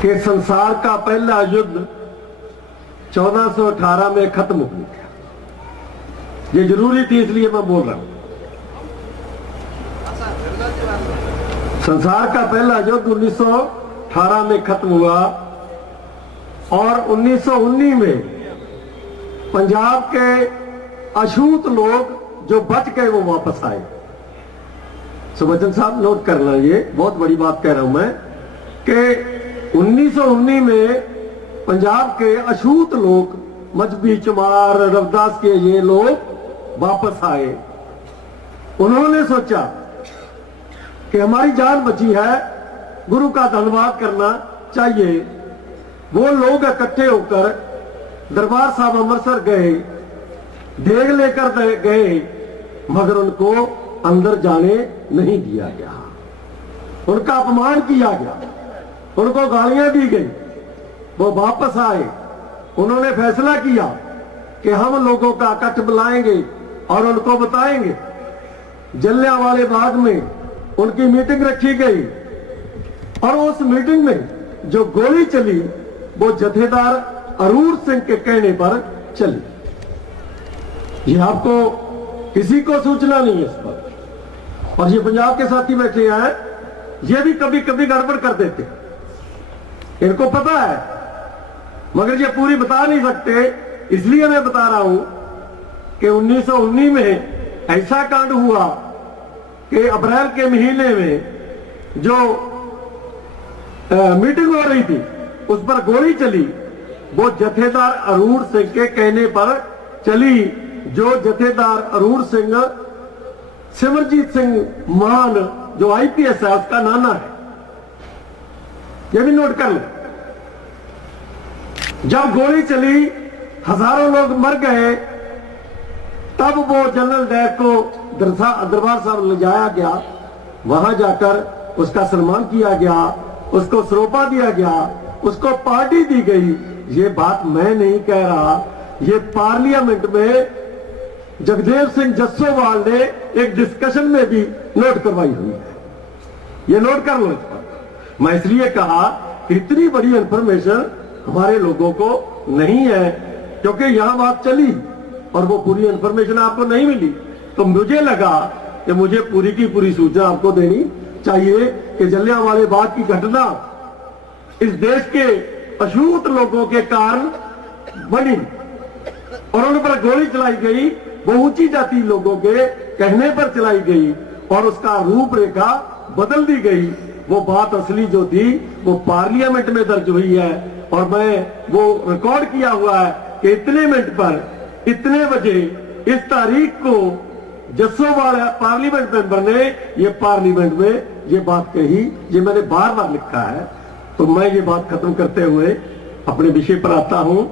कि संसार का पहला युद्ध 1418 में खत्म हो गया। ये जरूरी थी इसलिए मैं बोल रहा हूं। संसार का पहला युद्ध 1918 में खत्म हुआ और 1919 में पंजाब के अछूत लोग जो बच गए वो वापस आए। सुबचन साहब नोट करना, ये बहुत बड़ी बात कह रहा हूं मैं कि 1919 में पंजाब के अछूत लोग, मजहबी चमार, रविदास के ये लोग वापस आए। उन्होंने सोचा कि हमारी जान बची है, गुरु का धन्यवाद करना चाहिए। वो लोग इकट्ठे होकर दरबार साहब अमृतसर गए, देग लेकर गए, मगर उनको अंदर जाने नहीं दिया गया। उनका अपमान किया गया, उनको गालियां दी गई। वो वापस आए। उन्होंने फैसला किया कि हम लोगों का इकट्ठ बुलाएंगे और उनको बताएंगे। जलियांवाले बाग में उनकी मीटिंग रखी गई और उस मीटिंग में जो गोली चली वो जथेदार अरूर सिंह के कहने पर चली। ये आपको किसी को सूचना नहीं है इस पर। और ये पंजाब के साथी बैठे हैं, ये भी कभी कभी गड़बड़ कर देते, इनको पता है, मगर ये पूरी बता नहीं सकते। इसलिए मैं बता रहा हूं कि 1919 में ऐसा कांड हुआ कि अप्रैल के महीने में जो मीटिंग हो रही थी उस पर गोली चली। वो जथेदार अरूर सिंह के कहने पर चली। जो जथेदार अरूर सिंह सिमरजीत सिंह मान जो आईपीएस है उसका नाना है, ये भी नोट कर लो। जब गोली चली, हजारों लोग मर गए, तब वो जनरल डायर को दरबार साहब ले जाया गया। वहां जाकर उसका सम्मान किया गया, उसको सरोपा दिया गया, उसको पार्टी दी गई। ये बात मैं नहीं कह रहा, ये पार्लियामेंट में जगदेव सिंह जस्सोवाल ने एक डिस्कशन में भी नोट करवाई हुई है। ये नोट कर लो इस पर। मैं इसलिए कहा कि इतनी बड़ी इंफॉर्मेशन हमारे लोगों को नहीं है, क्योंकि यहां बात चली और वो पूरी इंफॉर्मेशन आपको नहीं मिली। तो मुझे लगा कि मुझे पूरी की पूरी सूचना आपको देनी चाहिए कि जलियांवाले बाग की घटना इस देश के अछूत लोगों के कारण बनी और उन पर गोली चलाई गई। वो ऊंची जाति लोगों के कहने पर चलाई गई और उसका रूपरेखा बदल दी गई। वो बात असली जो थी वो पार्लियामेंट में दर्ज हुई है और मैं वो रिकॉर्ड किया हुआ है कि इतने मिनट पर इतने बजे इस तारीख को जस्सोवाल पार्लियामेंट मेंबर ने ये पार्लियामेंट में ये बात कही। ये मैंने बार बार लिखा है। तो मैं ये बात खत्म करते हुए अपने विषय पर आता हूं